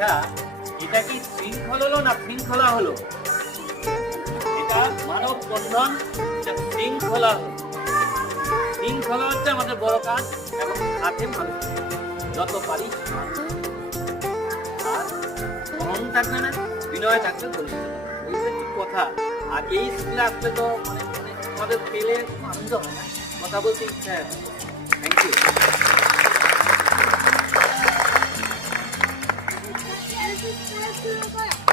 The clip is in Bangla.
আচ্ছা এটা কি শৃঙ্খল হলো না শৃঙ্খলা হলো এটা মানব বন্ধন শৃঙ্খলা হলো শৃঙ্খলা হচ্ছে আমাদের বড় কাজ এবং সাথে মানুষ যত পারি আর মন থাকবে না, বিনয় থাকবে হচ্ছে কথা? আর এই স্কুলে আসলে তো মানে মানে আমাদের পেলে আনন্দ হয় না। কথা বলতে ইচ্ছা হয় থ্যাংক ইউ すごい。